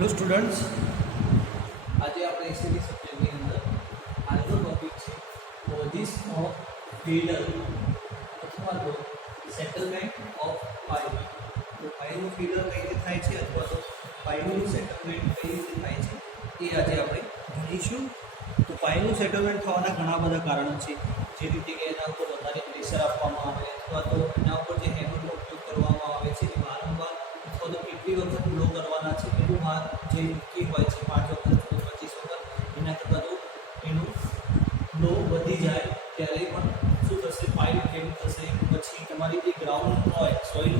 Hello students, आज आप SAD subject के अंदर आज टॉपिक है कोजेस ऑफ फीडर अथवा तो सेटलमेंट ऑफ पाइल। तो पाइल फीडर कई રીતે થાય છે અથવા તો પાઇલનું સેટલમેન્ટ કઈ રીતે થાય છે એ આજે આપણે ભણીશું। તો પાઇલનું સેટલમેન્ટ થવાના ઘણા બધા કારણો છે, જે રીતે કે એના ઉપર વધારે પ્રેશર આપવામાં આવે અથવા તો એના ઉપર જે હેમરનો ઉપયોગ કરવામાં આવે છે એ વારંવાર અથવા તો કેટલી વખત બ્લો કરવાના છે એનું ભાર જે નક્કી હોય છે 5 વખત 25 વખત એના કરતાં તો એનું બ્લો વધી જાય ત્યારે પણ શું થશે, પાઇપ કેમ થશે। પછી તમારી જે ગ્રાઉન્ડ હોય સોઇલ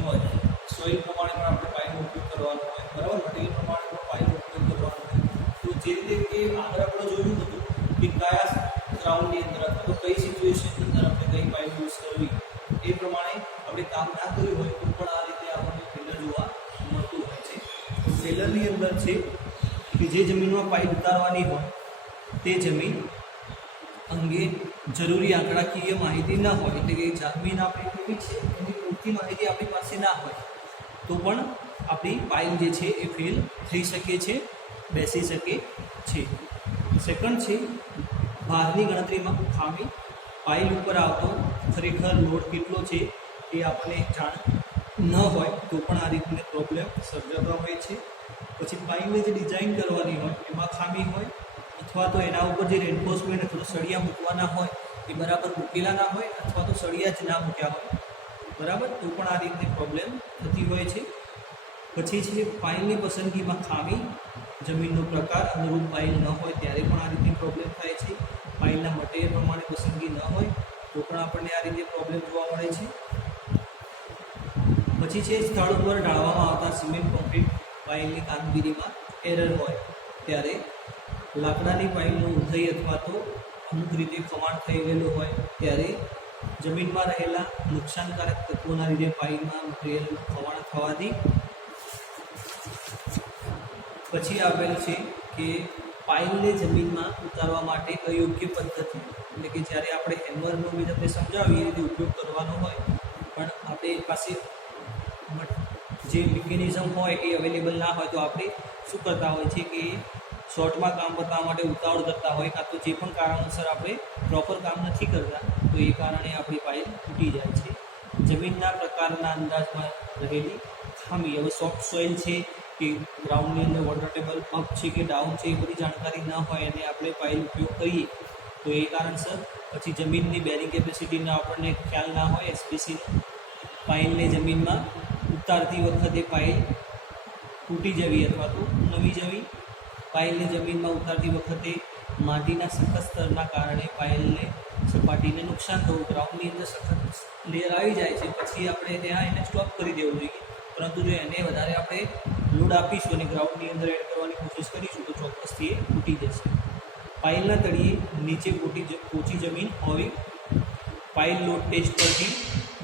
પ્રમાણે પણ આપણે પાઇપનો ઉપયોગ કરવાનો હોય, બરાબર, મટીરિયલ પ્રમાણે પણ પાઇપનો ઉપયોગ કરવાનો હોય। તો જે રીતે કે આગળ આપણે જોયું હતું કે કયા ગ્રાઉન્ડની અંદર અથવા તો કઈ સિચ્યુએશનની અંદર આપણે કઈ પાઇપ યુઝ કરવી એ પ્રમાણે આપણે કામ ના કર્યું હોય તો પણ આ રીતે આપણને ફેલર જોવા મળતું હોય છે। તો ફેલરની અંદર છે કે જે જમીનમાં પાઇપ ઉતારવાની હોય તે જમીન અંગે જરૂરી આંકડાકીય માહિતી ન હોય, એટલે કે જમીન આપણી કેવી છે એની પૂરતી માહિતી આપણી પાસે ના હોય તો પણ આપણી પાઇપ જે છે એ ફેલ થઈ શકે છે, બેસી શકે છે। સેકન્ડ છે ભારની ગણતરીમાં ખામી। પાઇલ ઉપર આવતો ખરેખર લોડ કેટલો છે એ આપણને જાણ ન હોય તો પણ આ રીતની પ્રોબ્લેમ સર્જાતા હોય છે। પછી પાઇલને જે ડિઝાઇન કરવાની હોય એમાં ખામી હોય અથવા તો એના ઉપર જે રેન્ફોર્સમેન્ટ અથવા સળિયા મૂકવાના હોય એ બરાબર મૂકેલા ના હોય અથવા તો સળિયા જ ના મૂક્યા હોય, બરાબર, તો પણ આ રીતની પ્રોબ્લેમ થતી હોય છે। પછી છે પાઇલની પસંદગીમાં ખામી। જમીનનો પ્રકાર અનુરૂપ પાઇલ ન હોય ત્યારે પણ આ રીતની પ્રોબ્લેમ થાય છે। પાઇલના મટીરિયલ પ્રમાણે પસંદગી ન હોય તો પણ આપણને આ રીતે પ્રોબ્લેમ જોવા મળે છે। પછી છે સ્થળ ઉપર ઢાળવામાં આવતા સિમેન્ટ કોન્ક્રીટ પાઇલની કામગીરીમાં એરર હોય ત્યારે લાકડાની પાઇલનું ઊંધાઈ અથવા તો અમુક રીતે ખવાણ થઈ ગયેલું હોય ત્યારે જમીનમાં રહેલા નુકસાનકારક તત્વોના લીધે પાઇલમાં મટીરિયલનું ખવાણ થવાથી પછી આપેલ છે કે પાઇલને જમીનમાં ઉતારવા માટે અયોગ્ય પદ્ધતિ, એટલે કે જ્યારે આપણે હેમરનો બી તમને સમજાવીએ એ રીતે ઉપયોગ કરવાનો હોય પણ આપણી પાસે જે મિકેનિઝમ હોય એ અવેલેબલ ના હોય તો આપણે શું કરતા હોય છે કે શોર્ટમાં કામ બતાવવા માટે ઉતાવળ કરતા હોય, કાં તો જે પણ કારણોસર આપણે પ્રોપર કામ નથી કરતા તો એ કારણે આપણી પાઇલ તૂટી જાય છે। જમીનના પ્રકારના અંદાજમાં રહેલી ખામી। હવે સોફ્ટ સોઇલ છે કે ગ્રાઉન્ડની અંદર વોટર ટેબલ અપ છે કે ડાઉન છે એ બધી જાણકારી ન હોય અને આપણે પાઇલ ઉપયોગ કરીએ તો એ કારણસર પછી જમીનની બેરિંગ કેપેસિટીનો આપણને ખ્યાલ ના હોય, એસ્પેશિયલી પાઇલને જમીનમાં ઉતારતી વખતે પાઇલ તૂટી જવી અથવા તો નવી જવી। પાઇલને જમીનમાં ઉતારતી વખતે માટીના સખત સ્તરના કારણે પાઇલને સપાટીને નુકસાન થવું। ગ્રાઉન્ડની અંદર સખત લેયર આવી જાય છે પછી આપણે ત્યાં એને સ્ટોપ કરી દેવું જોઈએ, પરંતુ જો એને વધારે આપણે લોડ આપીશું અને ગ્રાઉન્ડની અંદર એડ કરવાની કોશિશ કરીશું તો ચોક્કસથી એ તૂટી જશે। પાઇલના તળિયે નીચે પોચી જમીન હોવી। પાઇલ લોડ ટેસ્ટ પરથી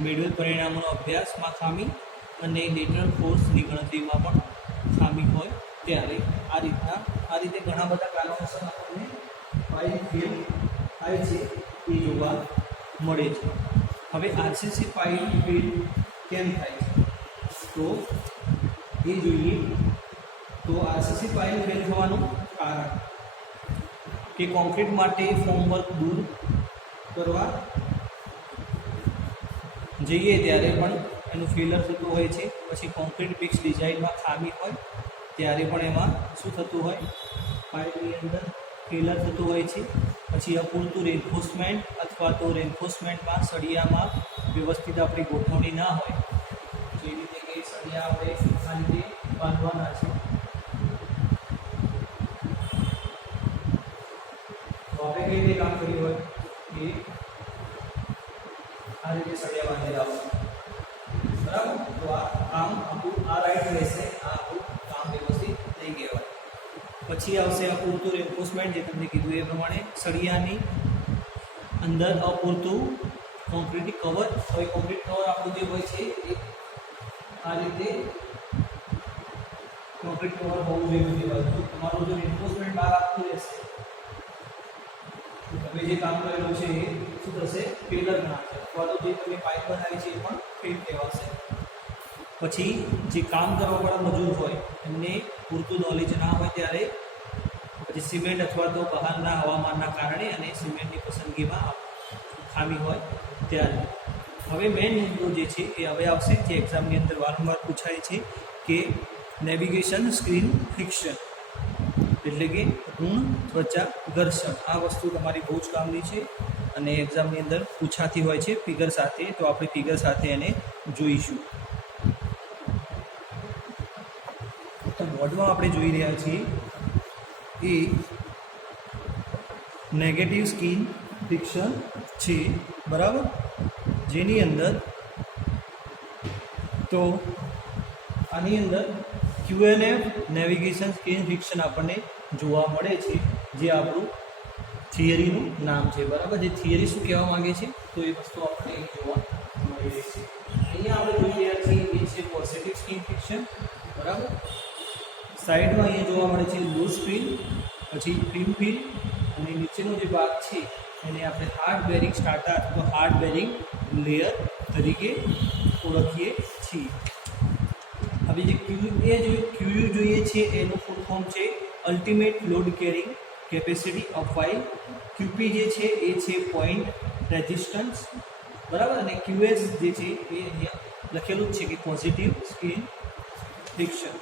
મેળવેલ પરિણામોનો અભ્યાસમાં ખામી અને લેટરલ ફોર્સની ગણતરીમાં પણ ખામી હોય ત્યારે આ રીતે ઘણા બધા કારણોસર આપણને પાઇલ ફેલ થાય છે એ જોવા મળે છે। હવે આરસીસી પાઇલ ફેલ કેમ થાય છે તો એ જોઈએ। તો આરસીસી પાઇલ ફેલ થવાનું કારણ કે કોન્ક્રીટ માટે ફોર્મવર્ક દૂર કરવા જઈએ ત્યારે પણ એનું ફેલર થતું હોય છે। પછી કોન્ક્રીટ ફિક્સ ડિઝાઇનમાં ખામી હોય ત્યારે પણ એમાં શું થતું હોય, પાઇપની અંદર ફેલર થતું હોય છે। પછી અપૂરતું રેન્ફોર્સમેન્ટ અથવા તો રેન્ફોર્સમેન્ટમાં સળિયામાં વ્યવસ્થિત આપણી ગોઠવણી ના હોય, જે રીતે કે સળિયા આપણે આ રીતે બાંધવાના છે તો આપણે કઈ રીતે કામ કર્યું હોય કે આ રીતે સળિયા બાંધેલા હોય, બરાબર, તો આ કામ આપણું આ રાઈટ રહેશે, આ આપણું કામ વ્યવસ્થિત થઈ કહેવાય। પછી આવશે અપૂરતું રેન્ફોર્સમેન્ટ, જે તમને કીધું એ પ્રમાણે સળિયાની અંદર અપૂરતું કોન્ક્રીટ કવર। હવે કોન્ક્રીટ કવર આપણું જે હોય છે એ આ રીતે કોન્ક્રીટ કવર હોવું જોઈએ, તો તમારું જો રેન્ફોર્સમેન્ટ બહાર આપતું રહેશે તો તમે જે કામ કરેલું છે એ શું થશે, ફેલર ગણાશે અથવા તો જે તમે પાઇપ બનાવી છે એ પણ ફેલ કહેવાશે। પછી જે કામ કરવાવાળા મજૂર હોય એમને પૂરતું નોલેજ ના હોય ત્યારે પછી સિમેન્ટ અથવા તો બહારના હવામાનના કારણે અને સિમેન્ટની પસંદગીમાં ખામી હોય ત્યારે. હવે મેઇન મુદ્દો જે છે એ હવે આવશે, જે એક્ઝામની અંદર વારંવાર પૂછાય છે કે નેવિગેશન સ્ક્રીન ફિક્શન એટલે કે ઋણ ત્વચા ઘર્ષણ. આ વસ્તુ તમારી બહુ જ કામની છે અને એક્ઝામની અંદર પૂછાતી હોય છે ફિગર સાથે. તો આપણે ફિગર સાથે એને જોઈશું. તો બોર્ડમાં આપણે જોઈ રહ્યા છીએ એ નેગેટિવ સ્કીન ફિક્શન છે, બરાબર, જેની અંદર તો આની અંદર QNF નેવિગેશન સ્કીન ફિક્શન આપણને જોવા મળે છે, જે આપણું થિયરીનું નામ છે, બરાબર. જે થિયરી શું કહેવા માંગે છે તો એ વસ્તુ આપણને અહીં જોવા મળી રહી છે. અહીંયા આપણે જોઈ રહ્યા છીએ એ છે પોઝિટિવ સ્કીન ફિક્શન, બરાબર. સાઈડમાં અહીંયા જોવા મળે છે લૂઝ ફિલ, પછી થિન ફિલ, અને નીચેનો જે ભાગ છે એને આપણે હાર્ડ બેરિંગ સ્ટ્રાટા અથવા હાર્ડ બેરિંગ લેયર તરીકે ઓળખીએ છીએ. હવે જે QU જોઈએ છે એનું ફૂલ ફોર્મ છે ultimate load carrying capacity of pile. QP જે છે એ છે પોઈન્ટ રેઝિસ્ટન્સ, બરાબર. અને QS જે છે એ અહીંયા લખેલું જ છે કે પોઝિટિવ સ્કીન ફિક્શન,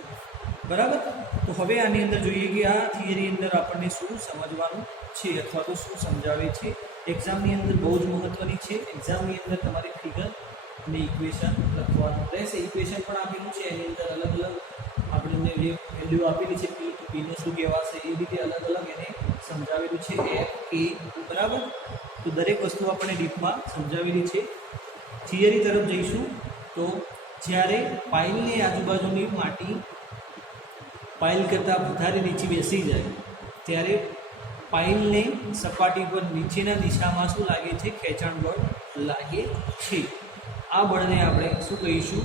બરાબર. તો હવે આની અંદર જોઈએ કે આ થિયરી અંદર આપણને શું સમજવાનું છે અથવા તો શું સમજાવે છે. એક્ઝામની અંદર બહુ જ મહત્ત્વની છે. એક્ઝામની અંદર તમારે ફિગર અને ઇક્વેશન લખવાનું રહેશે. ઇક્વેશન પણ આપેલું છે, એની અંદર અલગ અલગ આપણને જે વેલ્યુ આપેલી છે પી તો પીને શું કહેવાશે એ રીતે અલગ અલગ એને સમજાવેલું છે F K, બરાબર. તો દરેક વસ્તુ આપણને ડીપમાં સમજાવેલી છે. થિયરી તરફ જઈશું તો જ્યારે પાઇલની આજુબાજુની માટી પાઇલ કરતાં વધારે નીચે બેસી જાય ત્યારે પાઇલને સપાટી પર નીચેના દિશામાં શું લાગે છે, ખેંચાણ બળ લાગે છે. આ બળને આપણે શું કહીશું,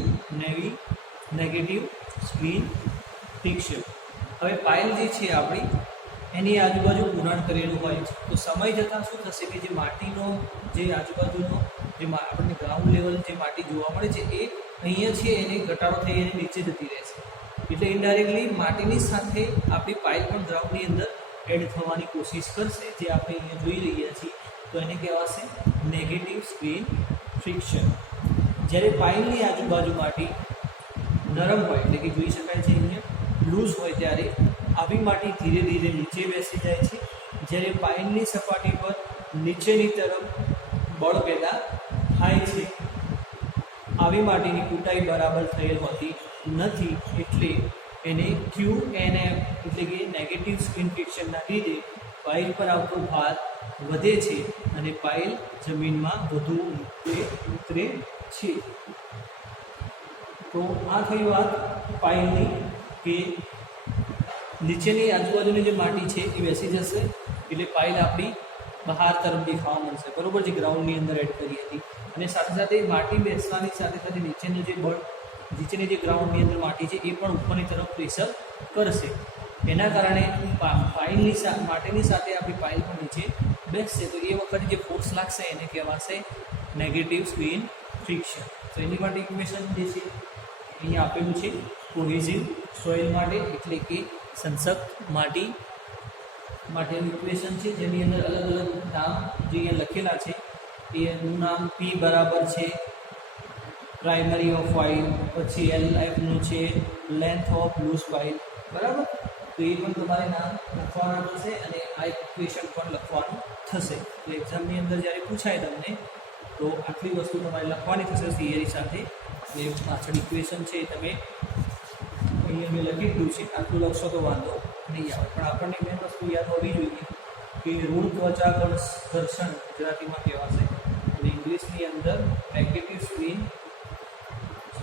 નેગેટિવ સ્કીન ફિક્શન. હવે પાઇલ જે છે આપણી એની આજુબાજુ પૂરણ કરેલું હોય છે, તો સમય જતાં શું થશે કે જે માટીનો જે આજુબાજુનો જે આપણને ગ્રાઉન્ડ લેવલ જે માટી જોવા મળે છે એ અહીંયા છે એને ઘટાડો થઈ એને નીચે જતી રહેશે. એટલે ઇનડાયરેક્ટલી માટીની સાથે આપણી પાઇલ પણ ગ્રાઉન્ડની અંદર એડ થવાની કોશિશ કરશે, જે આપણે અહીંયા જોઈ રહ્યા છીએ. તો એને કહેવાશે નેગેટિવ સ્કીન ફિક્શન. જ્યારે પાઇલની આજુબાજુ માટી નરમ હોય એટલે કે જોઈ શકાય છે અહીંયા લૂઝ હોય ત્યારે આવી માટી ધીરે ધીરે નીચે બેસી જાય છે. જ્યારે પાઇલની સપાટી પર નીચેની તરફ બળ પેદા થાય છે. આવી માટીની કૂટાઈ બરાબર થયેલ હોતી નથી, એટલે એને QNF એટલે કે નેગેટિવ સ્કીન ફિક્શનના લીધે પાઇલ પર આવતો ભાર વધે છે અને પાઇલ જમીનમાં વધુ ઉતરે છે. તો આ થઈ વાત પાઇલની કે નીચેની આજુબાજુની જે માટી છે એ બેસી જશે એટલે પાઇલ આપણી બહાર તરફ દેખાવા મળશે, બરોબર, જે ગ્રાઉન્ડની અંદર એડ કરી હતી. અને સાથે સાથે માટી બેસવાની સાથે સાથે નીચેનું જે બળ નીચેની જે ગ્રાઉન્ડની અંદર માટી છે એ પણ ઉપરની તરફ પ્રેશર કરશે. એના કારણે પાઇલની માટીની સાથે આપણી પાઇલ પણ નીચે બેસશે. તો એ વખતે જે ફોર્સ લાગશે એને કહેવાશે નેગેટિવ સ્કીન ફિક્શન. તો એની માટે ઇક્વેશન જે છે અહીંયા આપેલું છે કોહેઝિવ સોઇલ માટે એટલે કે સંસક્ત માટી માટેનું ઇક્વેશન છે, જેની અંદર અલગ અલગ નામ જે અહીંયા લખેલા છે એનું નામ P બરાબર છે પ્રાઇમરી ઓફ પાઇલ, પછી LFનું છે લેન્થ ઓફ લૂઝ પાઇલ, બરાબર. તો એ પણ તમારે નામ લખવાના થશે અને આ ઇક્વેશન પણ લખવાનું થશે. તો એક્ઝામની અંદર જ્યારે પૂછાય તમને તો આટલી વસ્તુ તમારે લખવાની થશે થિયરી સાથે. જે પાછળ ઇક્વેશન છે એ તમે અહીંયા મેં લખી દીધું છે, આટલું લખશો તો વાંધો નહીં આવે. પણ આપણને મેન વસ્તુ યાદ હોવી જોઈએ કે ઋણ ત્વચા ઘર્ષણ ગુજરાતીમાં કહેવાશે અને ઇંગ્લિશની અંદર નેગેટિવ સ્કીન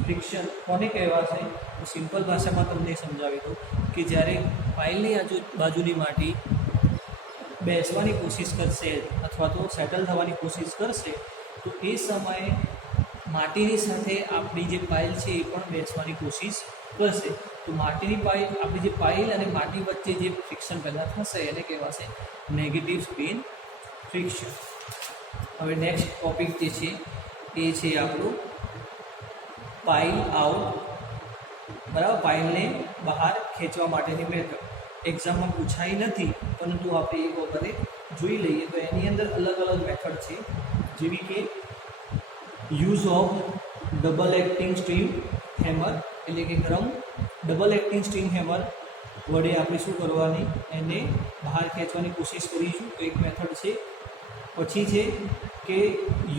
ફ્રિક્શન કોને કહેવાશે. તો સિમ્પલ ભાષામાં તમને સમજાવી દઉં કે જ્યારે પાઇલની આજુબાજુની માટી બેસવાની કોશિશ કરશે અથવા તો સેટલ થવાની કોશિશ કરશે તો એ સમયે માટીની સાથે આપણી જે પાઇલ છે એ પણ બેસવાની કોશિશ કરશે. તો માટીની પાઇલ આપણી જે પાઇલ અને માટી વચ્ચે જે ફ્રિક્શન પેદા થશે એને કહેવાશે નેગેટિવ સ્કીન ફ્રિક્શન. હવે નેક્સ્ટ ટોપિક જે છે એ છે આપણું પાઇલ આઉટ બરાબર, પાઇલને બહાર ખેંચવા માટેની મેથડ એક્ઝામમાં પૂછાઈ નથી, પરંતુ આપણે એક વખતે જોઈ લઈએ. તો એની અંદર અલગ અલગ મેથડ છે, જેવી કે use of double acting steam hammer, એટલે કે ગરમ ડબલ એક્ટિંગ સ્ટીમ હેમર વડે આપણે શું કરવાની, એને બહાર ખેંચવાની કોશિશ કરીશું. તો એક મેથડ છે. પછી છે કે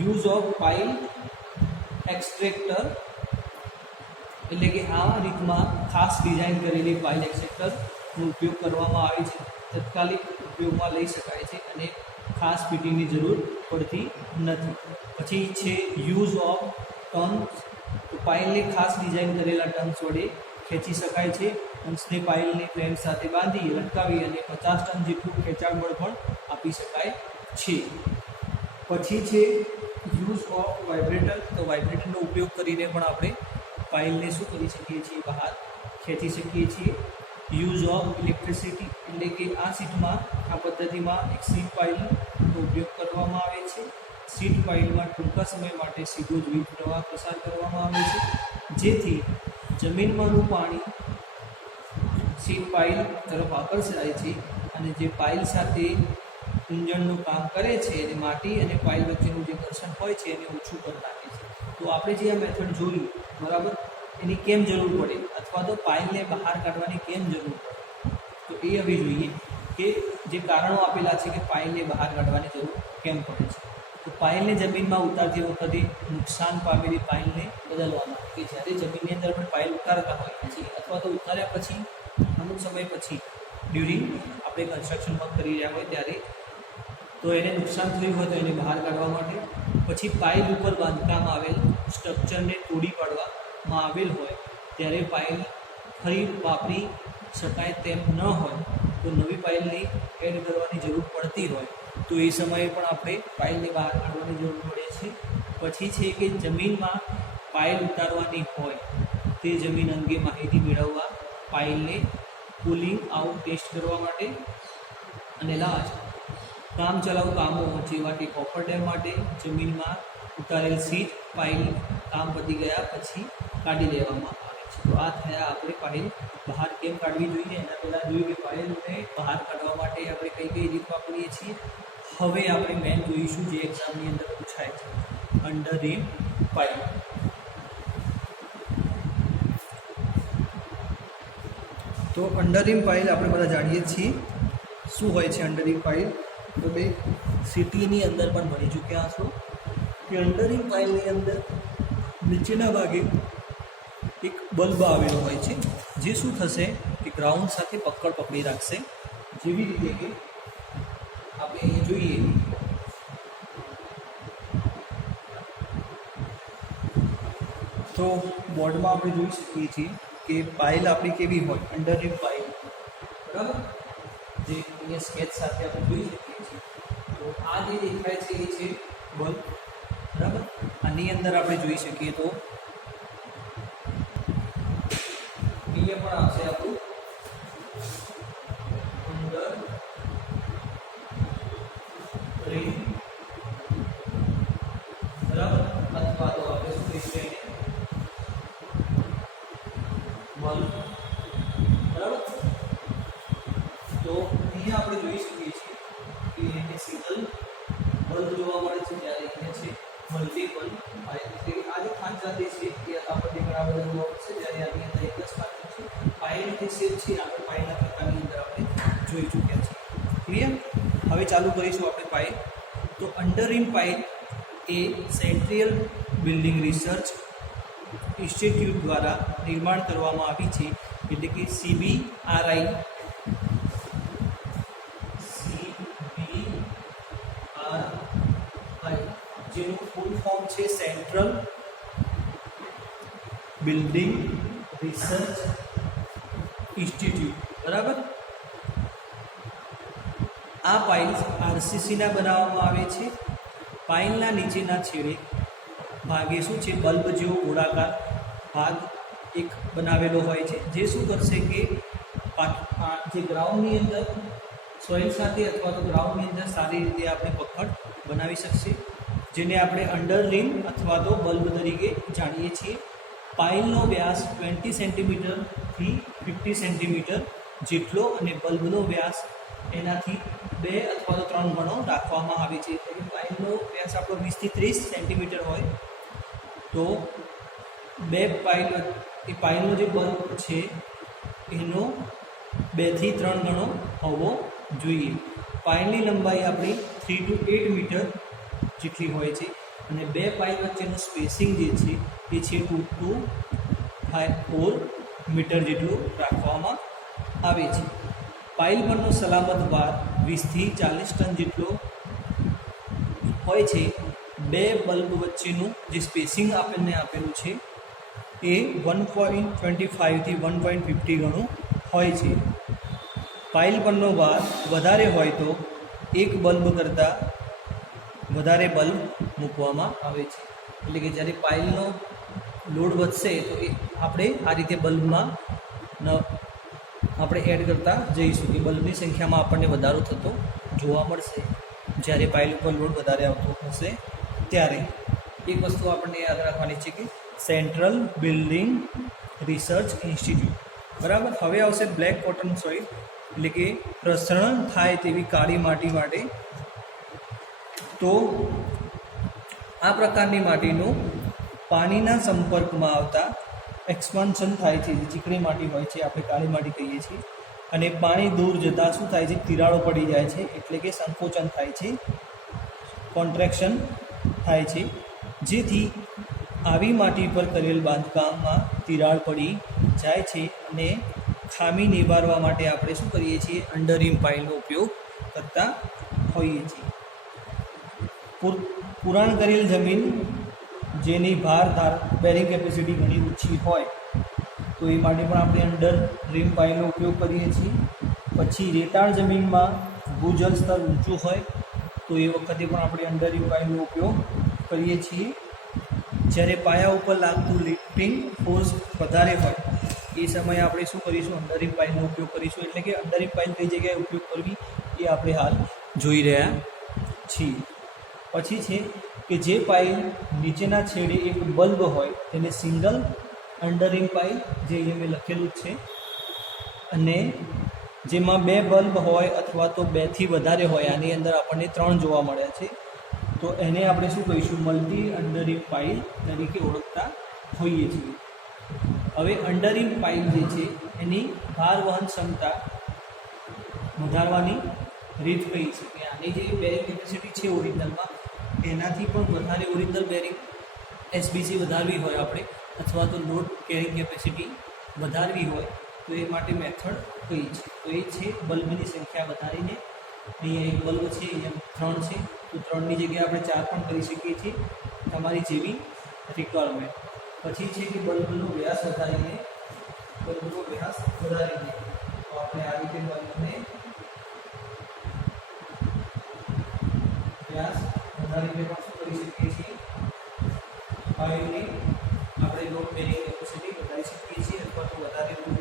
યુઝ ઓફ પાઇલ એક્સટ્રેક્ટર, એટલે કે આ રીતમાં ખાસ ડિઝાઇન કરેલી પાઇલ એક્સટ્રેક્ટરનો ઉપયોગ કરવામાં આવે છે, તાત્કાલિક ઉપયોગમાં લઈ શકાય છે અને ખાસ ફિટિંગની જરૂર પડતી નથી. પછી છે યુઝ ઓફ ટર્ન્સ, તો પાઇલને ખાસ ડિઝાઇન કરેલા ટર્ન્સ વડે ખેંચી શકાય છે. ટર્ન્સને પાઇલની ફ્રેમ સાથે બાંધી લટકાવી અને 50 ટન જેટલું ખેંચાણ બળ પણ આપી શકાય છે. પછી છે યુઝ ઓફ વાઇબ્રેટર, તો વાઇબ્રેટરનો ઉપયોગ કરીને પણ આપણે પાઇલને શું કરી શકીએ છીએ, બહાર ખેંચી શકીએ છીએ. યુઝ ઓફ ઇલેક્ટ્રિસિટી, એટલે કે આ સીટમાં, આ પદ્ધતિમાં એક સીટ પાઇલનો ઉપયોગ કરવામાં આવે છે. સીટ પાઇલમાં ટૂંકા સમય માટે સીધો જ વીજ પ્રવાહ પસાર કરવામાં આવે છે, જેથી જમીનમાંનું પાણી સીટ પાઇલ તરફ આકર્ષાય છે અને જે પાઇલ સાથે ઇંજણનું કામ કરે છે અને માટી અને પાઇલ વચ્ચેનું જે ઘર્ષણ હોય છે એને ઓછું કરી નાખે છે. તો આપણે જે આ મેથડ જોયું, બરાબર, એની કેમ જરૂર પડે, અથવા તો પાઇલને બહાર કાઢવાની કેમ જરૂર પડે, તો એ હવે જોઈએ કે જે કારણો આપેલા છે કે પાઇલને બહાર કાઢવાની જરૂર કેમ પડે છે. તો પાઇલને જમીનમાં ઉતારતી વખતે નુકસાન પામેલી પાઇલને બદલવામાં, કે જ્યારે જમીનની અંદર આપણે પાઇલ ઉતારતા હોઈએ છીએ અથવા તો ઉતાર્યા પછી અમુક સમય પછી ડ્યુરિંગ આપણે કન્સ્ટ્રક્શન વર્ક કરી રહ્યા હોય ત્યારે, તો એને નુકસાન થયું હોય તો એને બહાર કાઢવા માટે, પછી પાઇલ ઉપર બાંધકામ આવેલ સ્ટ્રક્ચરને તોડી પાડવામાં આવેલ હોય ત્યારે પાઇલ ફરી વાપરી શકાય તેમ ન હોય તો નવી પાઇલની એડ કરવાની જરૂર પડતી હોય તો એ સમયે પણ આપણે પાઇલને બહાર કાઢવાની જરૂર પડે છે. પછી છે કે જમીનમાં પાઇલ ઉતારવાની હોય તે જમીન અંગે માહિતી મેળવવા, પાઇલને કુલિંગ આઉટ ટેસ્ટ કરવા માટે, અને લાસ્ટ કામચલાઉ કામો જેવા કે કોફર ડેમ માટે જમીનમાં ઉતારેલ સીટ પાઇલ કામ પતી ગયા પછી કાઢી લેવામાં આવે છે. તો આ થયા આપણે પાઇલ બહાર કેમ કાઢવી જોઈએ. એના પહેલાં જોયું કે પાઇલને બહાર કાઢવા માટે આપણે કઈ કઈ રીત વાપરીએ છીએ. હવે આપણે મેન જોઈશું જે એક્ઝામની અંદર પૂછાય છે, અંડર રીમ પાઇલ. તો અંડર રીમ પાઇલ આપણે બધા જાણીએ છીએ શું હોય છે. અંડર રીમ પાઇલ તો બે સિટીની અંદર પણ ભણી ચૂક્યા હશો કે અંડર રીમ પાઇલની અંદર નીચેના ભાગે એક બલ્બ આવેલો હોય છે, જે શું થશે કે ગ્રાઉન્ડ સાથે પકડ પકડી રાખશે. જેવી રીતે કે આપણે અહીં જોઈએ તો બોર્ડમાં આપણે જોઈ શકીએ છીએ કે પાઇલ આપણી કેવી હોય, અંડર રીમ પાઇલ, બરાબર, જે અહીંયા સ્કેચ સાથે આપણે જોઈ શકીએ છીએ. તો આ જે દેખાય છે એ છે બલ્બ, બરાબર. આની અંદર આપણે જોઈ શકીએ તો અહીંયા પણ આવશે આપણું અંડર રીમ, બરાબર, અથવા તો આપણે શું કહીશું એને બલ્બ, બરાબર. તો અહીંયા આપણે જોઈ શકીએ છીએ કે એને સિંગલ બલ્બ જોવા મળે છે, જ્યારે અહીંયા છે મલ્ટીપલ પાઇલ. એટલે આ જે ખાંચ જાતિ છે એ આપણને ઘણા બધા જોવા મળશે, જ્યારે આની અંદર એક જ ખાંચ છે. પાઇલ જે શેપ છે આપણે પાઇલના પ્રકારની અંદર આપણે જોઈ ચૂક્યા છીએ. ક્લિયર. હવે ચાલુ કરીશું આપણે પાઇલ. તો અંડર રીમ પાઇલ એ સેન્ટ્રલ બિલ્ડિંગ રિસર્ચ ઇન્સ્ટિટ્યૂટ દ્વારા નિર્માણ કરવામાં આવી છે, એટલે કે CBRI, જેનું ફૂલ ફોર્મ છે સેન્ટ્રલ બિલ્ડિંગ રિસર્ચ ઇન્સ્ટિટ્યૂટ, બરાબર. આ પાઇલ RCCના બનાવવામાં આવે છે. પાઇલના નીચેના છેડે ભાગે શું છે, બલ્બ જેવો ગોળાકાર ભાગ એક બનાવેલો હોય છે, જે શું કરશે કે જે ગ્રાઉન્ડની અંદર સોઇલ સાથે અથવા તો ગ્રાઉન્ડની અંદર સારી રીતે આપણે પકડ બનાવી શકશે, જેને આપણે અંડર રીમ અથવા તો બલ્બ તરીકે જાણીએ છીએ. પાઇલનો વ્યાસ 20 સેન્ટીમીટરથી 50 સેન્ટીમીટર જેટલો અને બલ્બનો વ્યાસ એનાથી 2 અથવા તો 3 ગણો રાખવામાં આવે છે. એટલે કે પાઇલનો વ્યાસ આપણો 20 થી 30 સેન્ટીમીટર હોય તો એ પાઇલનો જે બલ્બ છે એનો 2 થી 3 ગણો હોવો જોઈએ. પાઇલની લંબાઈ આપણી 3 to 8 મીટર જેટલી હોય છે અને 2 પાઇલ વચ્ચેનું સ્પેસિંગ જે છે એ છે 2 to 4 મીટર જેટલું રાખવામાં આવે છે. પાઇલ પરનો સલામત ભાર 20 થી 40 ટન જેટલો હોય છે. 2 બલ્બ વચ્ચેનું જે સ્પેસિંગ આપણને આપેલું છે એ 1.25 થી 1.50 ગણું હોય છે. પાઇલ પરનો ભાર વધારે હોય તો એક બલ્બ કરતાં વધારે બલ્બ મૂકવામાં આવે છે. એટલે કે જ્યારે પાઇલનો લોડ વધશે તો એ આપણે આ રીતે બલ્બમાં આપણે એડ કરતા જઈશું કે બલ્બની સંખ્યામાં આપણને વધારો થતો જોવા મળશે જ્યારે પાઇલ ઉપર લોડ વધારે આવતો હશે ત્યારે. એક વસ્તુ આપણને યાદ રાખવાની છે કે સેન્ટ્રલ બિલ્ડિંગ રિસર્ચ ઇન્સ્ટિટ્યૂટ, બરાબર. હવે આવશે બ્લેક કોટન સોઇલ, એટલે કે પ્રસરણ થાય તેવી કાળી માટી માટે. તો આ પ્રકારની માટીનું પાણીના સંપર્કમાં આવતા એક્સપાન્શન થાય છે. જે ચીકણી માટી હોય છે આપણે કાળી માટી કહીએ છીએ અને પાણી દૂર જતાં શું થાય છે, તિરાડો પડી જાય છે, એટલે કે સંકોચન થાય છે, કોન્ટ્રેક્શન થાય છે. જેથી આવી માટી પર કરેલ બાંધકામમાં તિરાડ પડી જાય છે અને ખામી નિવારવા માટે આપણે શું કરીએ છીએ, અંડરરીમ પાઇલનો ઉપયોગ કરતા હોઈએ છીએ. પુરાણ કરેલ જમીન જેની ભાર બેરિંગ કેપેસિટી ઘણી ઓછી હોય તો એ માટે પણ આપણે અંડર રીમ પાઇલનો ઉપયોગ કરીએ છીએ. પછી રેતાળ જમીનમાં ભૂજલ સ્તર ઊંચું હોય તો એ વખતે પણ આપણે અંડર રીમ પાઇલનો ઉપયોગ કરીએ છીએ. જ્યારે પાયા ઉપર લાગતું લિફ્ટિંગ ફોર્સ વધારે હોય એ સમયે આપણે શું કરીશું, અંડર રીમ પાઇલનો ઉપયોગ કરીશું. એટલે કે અંડર રીમ પાઇલ કઈ જગ્યાએ ઉપયોગ કરવી એ આપણે હાલ જોઈ રહ્યા છીએ. પછી છે કે જે પાઇલ નીચેના છેડે એક બલ્બ હોય તેને સિંગલ અંડરરીમ પાઇલ, જે અહીંયા મેં લખેલું જ છે, અને જેમાં 2 બલ્બ હોય અથવા તો 2 થી વધારે હોય, આની અંદર આપણને 3 જોવા મળ્યા છે, તો એને આપણે શું કહીશું, મલ્ટી અંડરરીમ પાઇલ તરીકે ઓળખતા હોઈએ છીએ. હવે અંડરરીમ પાઇલ જે છે એની ભાર વહન ક્ષમતા વધારવાની રીત કઈ છે કે આની જે બેરિંગ કેપેસિટી છે ઓરિજિનલમાં એનાથી પણ વધારે ઓરિજિનલ બેરિંગ એસબીસી વધારવી હોય આપણે અથવા તો લોડ કેરિંગ કેપેસિટી વધારવી હોય તો એ માટે મેથડ કઈ છે, તો એ છે બલ્બની સંખ્યા વધારીને. અહીંયા એક બલ્બ છે, અહીંયા 3 છે, તો 3ની જગ્યાએ આપણે 4 પણ કરી શકીએ છીએ, તમારી જેવી રિક્વાયરમેન્ટ. પછી છે કે બલ્બનો વ્યાસ વધારીને તો આપણે આ રીતે બલ્બને વ્યાસ વધારીને પણ શું કરી શકીએ છીએ, પાઇલની આપણે લોડ બેરિંગ કેપેસિટી વધારી શકીએ છીએ અથવા તો વધારે લોડ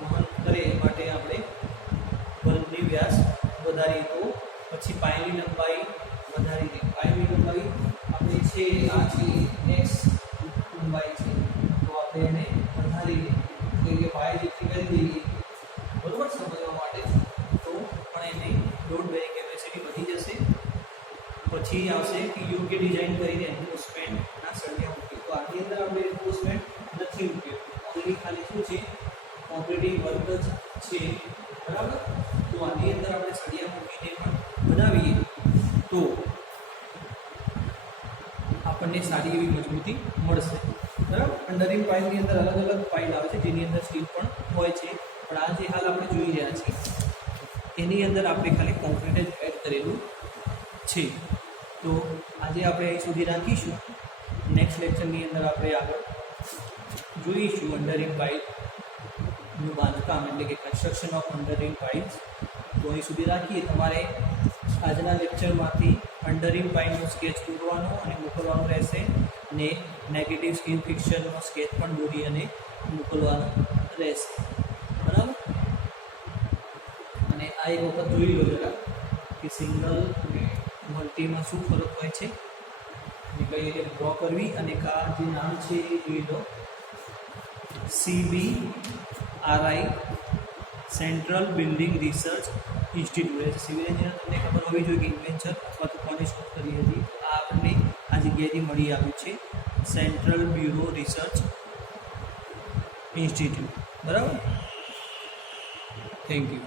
વહન કરે એ માટે આપણે બલ્બની વ્યાસ વધારીએ. તો પછી પાઇલની લંબાઈ વધારીને, પાઇલની લંબાઈ આપણે છે આ છે x લંબાઈ છે તો આપણે એને વધારીને એટલે પાઇલ જેટલી કરી દઈએ બરોબર સમજવા માટે તો પણ એને લોડ બેરિંગ કેપેસિટી વધી જશે. પછી આવશે કે યોગ્ય ડિઝાઇન કરીને એન્ફોર્સમેન્ટના સળિયા મૂકીએ. તો આની અંદર આપણે એન્ફોર્સમેન્ટ નથી મૂક્યો, ઓનલી ખાલી શું છે, ઓપરેટિંગ વર્ક જ છે, બરાબર. તો આની અંદર આપણે સળિયા મૂકીને પણ બનાવીએ તો આપણને સારી એવી મજબૂતી મળશે, બરાબર. અંડરરીમ પાઇલની અંદર અલગ અલગ પાઇલ આવે છે જેની અંદર સ્ટીલ પણ હોય છે, પણ આ જે હાલ આપણે જોઈ રહ્યા છીએ એની અંદર આપણે ખાલી કોન્ક્રીટ જ એડ કરેલું છે. તો આજે આપણે અહીં સુધી રાખીશું. નેક્સ્ટ લેક્ચરની અંદર આપણે આગળ જોઈશું અંડરરીમ પાઇલનું બાંધકામ, એટલે કે કન્સ્ટ્રક્શન ઓફ અંડરરીમ પાઇલ્સ. તો અહીં સુધી રાખીએ. તમારે આજના લેક્ચરમાંથી અંડરરીમ પાઇલનો સ્કેચ દોરવાનો અને મોકલવાનો રહેશે અને નેગેટિવ સ્કીન ફિક્સરનો સ્કેચ પણ દોરી અને મોકલવાનો રહેશે, બરાબર. અને આ એક વખત જોઈ લો જરા કે સિંગલ મલ્ટીમાં શું ફરક હોય છે અને કઈ રીતે ડ્રો કરવી, અને આ જે નામ છે એ જોઈ લો CBRI central building research institute. Civil engineer તમને ખબર હોવી જોઈએ કે ઇન્વેન્શન અથવા તો કોની શોધ કરી હતી. આ આપણને આ જગ્યાએથી મળી આવ્યું છે, સેન્ટ્રલ બ્યુરો રિસર્ચ ઇન્સ્ટિટ્યૂટ. બરાબર, થેન્ક યુ.